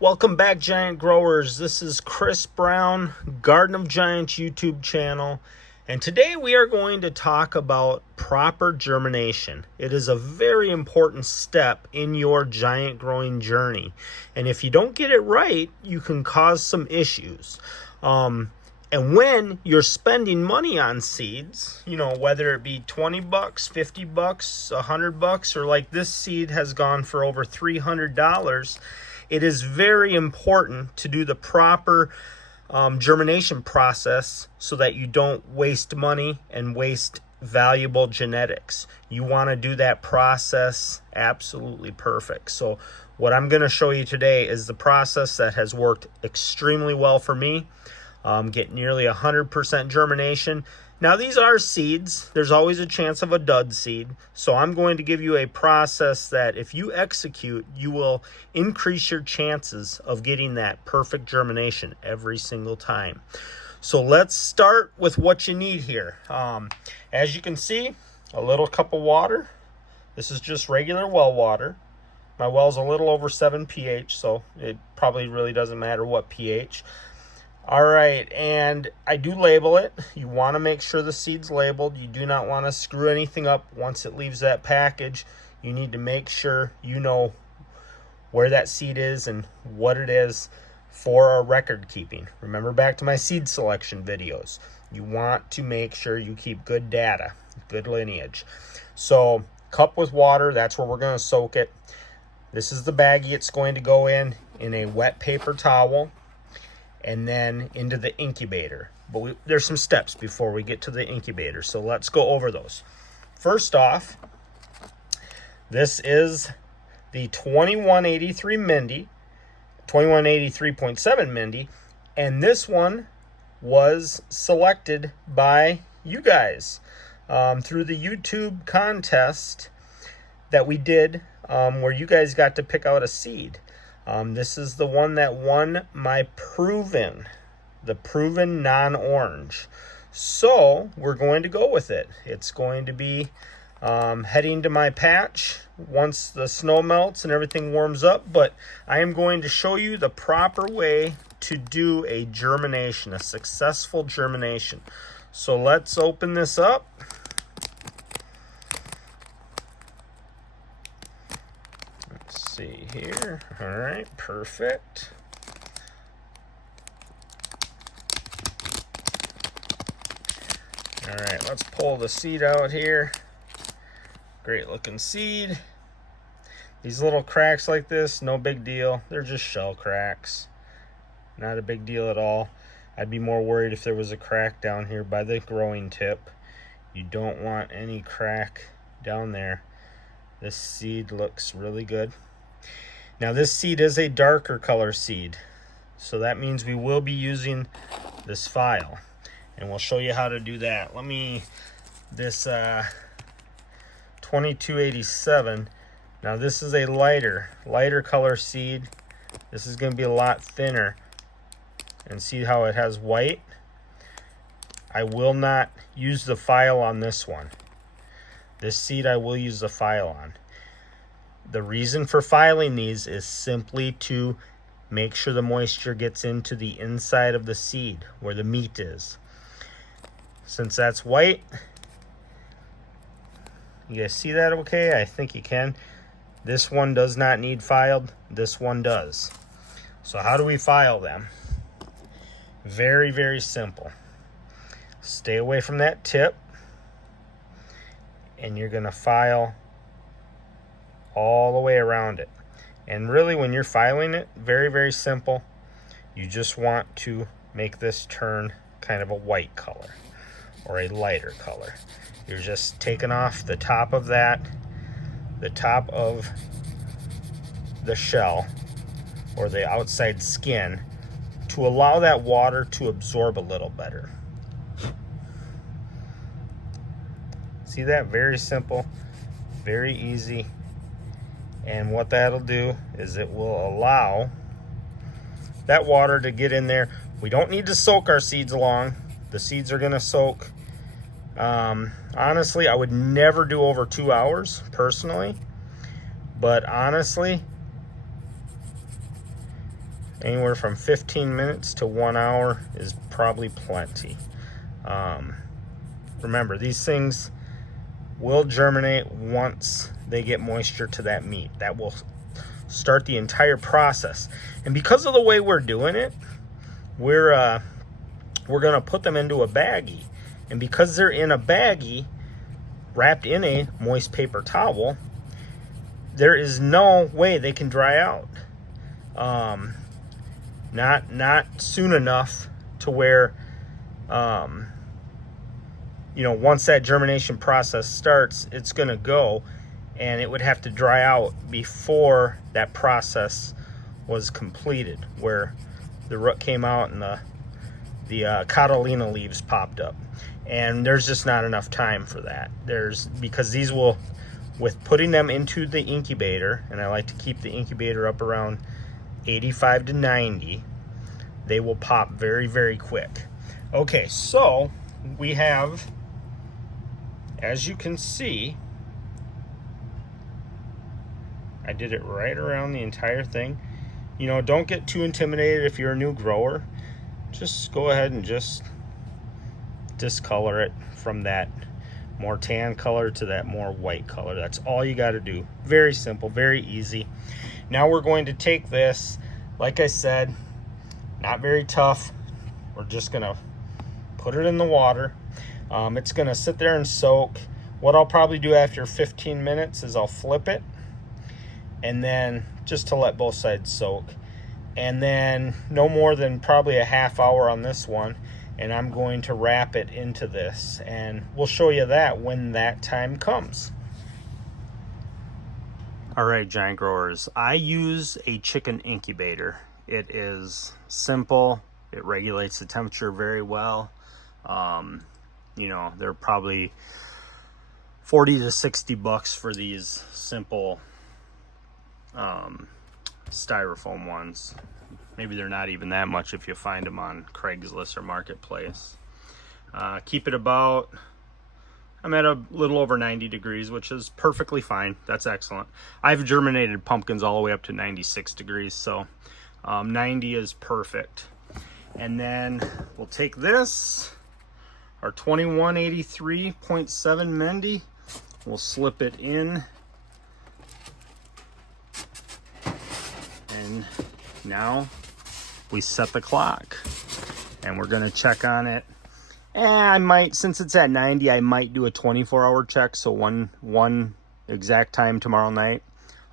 Welcome back, giant growers. This is Chris Brown, Garden of Giants YouTube channel, and today we are going to talk about proper germination. It is a very important step in your giant growing journey, and if you don't get it right, you can cause some issues. And when you're spending money on seeds, whether it be 20 bucks, 50 bucks, 100 bucks, or like this seed has gone for over $300, it is very important to do the proper germination process so that you don't waste money and waste valuable genetics. You want to do that process absolutely perfect. So what I'm going to show you today is the process that has worked extremely well for me. Get nearly 100% germination. Now these are seeds. There's always a chance of a dud seed. So I'm going to give you a process that if you execute, you will increase your chances of getting that perfect germination every single time. So let's start with what you need here. As you can see, a little cup of water. This is just regular well water. My well's a little over 7 pH, so it probably really doesn't matter what pH. All right, and I do label it. You want to make sure the seed's labeled. You do not want to screw anything up once it leaves that package. You need to make sure you know where that seed is and what it is for our record keeping. Remember back to my seed selection videos. You want to make sure you keep good data, good lineage. So, cup with water, that's where we're going to soak it. This is the baggie it's going to go in a wet paper towel, and then into the incubator. But there's some steps before we get to the incubator, so let's go over those. First off, this is the 2183 Mindy, 2183.7 Mindy, and this one was selected by you guys through the YouTube contest that we did, where you guys got to pick out a seed. This is the one that won my the proven non-orange. So we're going to go with it. It's going to be heading to my patch once the snow melts and everything warms up. But I am going to show you the proper way to do a germination, a successful germination. So let's open this up. See here. All right, perfect. All right, let's pull the seed out here. Great looking seed. These little cracks like this, no big deal. They're just shell cracks. Not a big deal at all. I'd be more worried if there was a crack down here by the growing tip. You don't want any crack down there. This seed looks really good. Now this seed is a darker color seed, so that means we will be using this file, and we'll show you how to do that. This 2287, now this is a lighter color seed. This is going to be a lot thinner, and see how it has white? I will not use the file on this one. This seed I will use the file on. The reason for filing these is simply to make sure the moisture gets into the inside of the seed where the meat is. Since that's white, you guys see that okay? I think you can. This one does not need filed. This one does. So how do we file them? Very, very simple. Stay away from that tip, and you're going to file all the way around it. And really, when you're filing it, very, very simple. You just want to make this turn kind of a white color or a lighter color. You're just taking off the top of that, the top of the shell or the outside skin, to allow that water to absorb a little better. See that? Very simple, very easy. And what that'll do is it will allow that water to get in there. We don't need to soak our seeds long. The seeds are going to soak. Honestly, I would never do over 2 hours personally. But honestly, Anywhere from 15 minutes to 1 hour is probably plenty. Remember, these things will germinate once they get moisture to that meat. That will start the entire process. And because of the way we're doing it, we're gonna put them into a baggie. And because they're in a baggie, wrapped in a moist paper towel, there is no way they can dry out. Not soon enough to where, you know, once that germination process starts, it's gonna go, and it would have to dry out before that process was completed, where the root came out and the Catalina leaves popped up. And there's just not enough time for that. Because these will, with putting them into the incubator, and I like to keep the incubator up around 85 to 90, they will pop very, very quick. Okay, so we have, as you can see, I did it right around the entire thing. You know, don't get too intimidated if you're a new grower. Just go ahead and just discolor it from that more tan color to that more white color. That's all you got to do. Very simple, very easy. Now we're going to take this, like I said, not very tough. We're just gonna put it in the water. It's gonna sit there and soak. What I'll probably do after 15 minutes is I'll flip it, and then just to let both sides soak. And then no more than probably a half hour on this one, and I'm going to wrap it into this, and we'll show you that when that time comes. All right, giant growers, I use a chicken incubator. It is simple. It regulates the temperature very well. You know, they're probably 40 to 60 bucks for these simple styrofoam ones. Maybe they're not even that much if you find them on Craigslist or Marketplace. Keep it about, I'm at a little over 90 degrees, which is perfectly fine. That's excellent. I've germinated pumpkins all the way up to 96 degrees, so 90 is perfect. And then we'll take this, our 2183.7 Mendy, we'll slip it in, and now we set the clock, and we're gonna check on it. I might, since it's at 90, I might do a 24-hour check, so one exact time tomorrow night.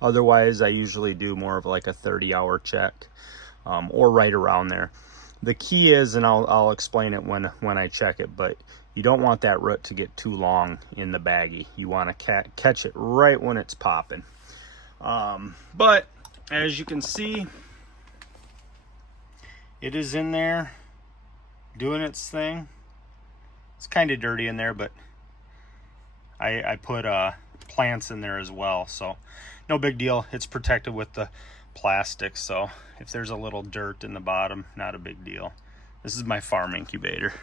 Otherwise, I usually do more of like a 30-hour check, or right around there. The key is, and I'll explain it when I check it, but you don't want that root to get too long in the baggie. You want to catch it right when it's popping. But as you can see, it is in there doing its thing. It's kind of dirty in there, but I put plants in there as well, so no big deal. It's protected with the plastic, so if there's a little dirt in the bottom, not a big deal. This is my farm incubator.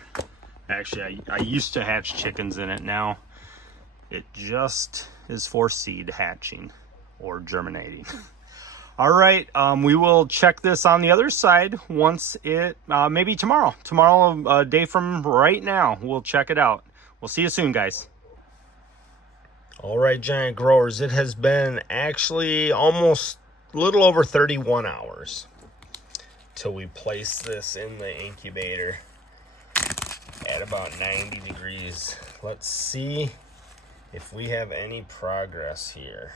Actually, I used to hatch chickens in it. Now it just is for seed hatching or germinating. All right, we will check this on the other side once it, maybe tomorrow, a day from right now, we'll check it out. We'll see you soon, guys. All right, giant growers, it has been actually almost a little over 31 hours till we place this in the incubator at about 90 degrees. Let's see if we have any progress here.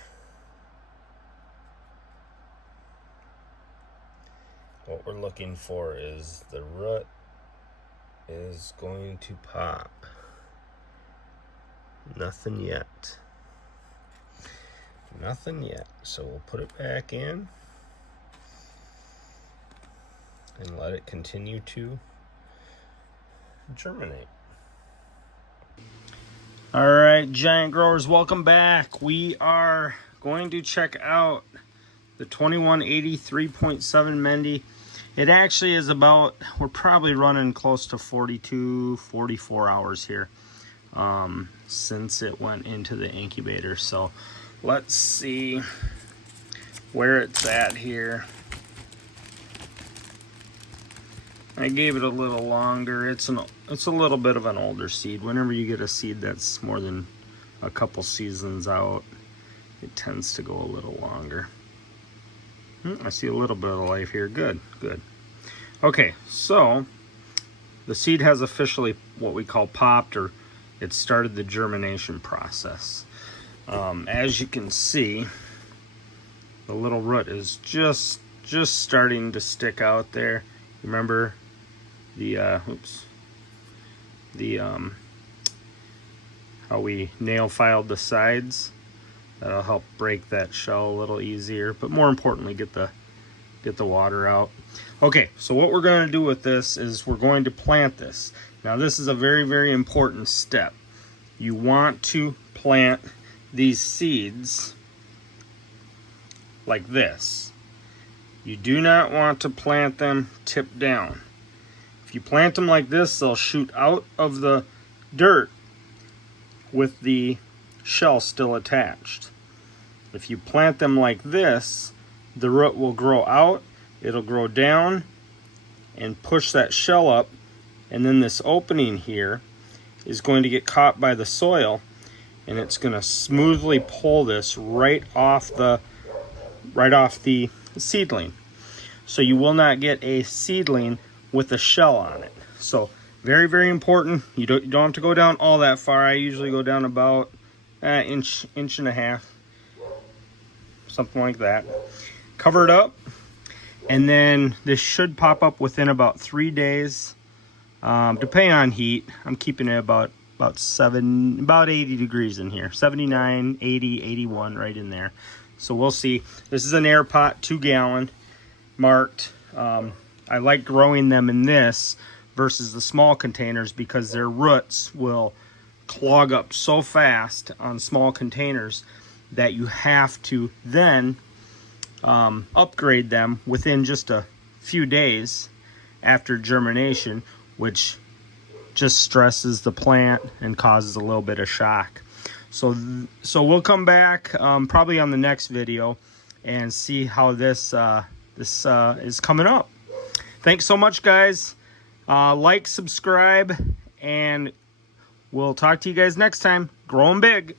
What we're looking for is the root is going to pop. Nothing yet. Nothing yet. So we'll put it back in and let it continue to germinate. All right, giant growers, welcome back. We are going to check out the 2183.7 Mendy. It actually is about, we're probably running close to 42, 44 hours here since it went into the incubator. So let's see where it's at here. I gave it a little longer. It's a little bit of an older seed. Whenever you get a seed that's more than a couple seasons out, it tends to go a little longer. I see a little bit of life here. Good, good. Okay, so the seed has officially what we call popped, or it started the germination process. As you can see, the little root is just starting to stick out there. Remember the how we nail filed the sides? That'll help break that shell a little easier, but more importantly, get the water out. Okay, so what we're going to do with this is we're going to plant this. Now this is a very, very important step. You want to plant these seeds like this. You do not want to plant them tip down. If you plant them like this, they'll shoot out of the dirt with the shell still attached. If you plant them like this, the root will grow out, it'll grow down and push that shell up, and then this opening here is going to get caught by the soil, and it's going to smoothly pull this right off the seedling. So you will not get a seedling with a shell on it. So very, very important. You don't have to go down all that far. I usually go down about inch and a half, something like that. Cover it up, and then this should pop up within about 3 days, depending on heat. I'm keeping it about 80 degrees in here, 79, 80, 81, right in there. So we'll see. This is an air pot, 2 gallon, marked. I like growing them in this versus the small containers because their roots will clog up so fast on small containers that you have to then upgrade them within just a few days after germination, which just stresses the plant and causes a little bit of shock. So we'll come back probably on the next video and see how this is coming up. Thanks so much, guys. Like, subscribe, and we'll talk to you guys next time. Grow 'em big.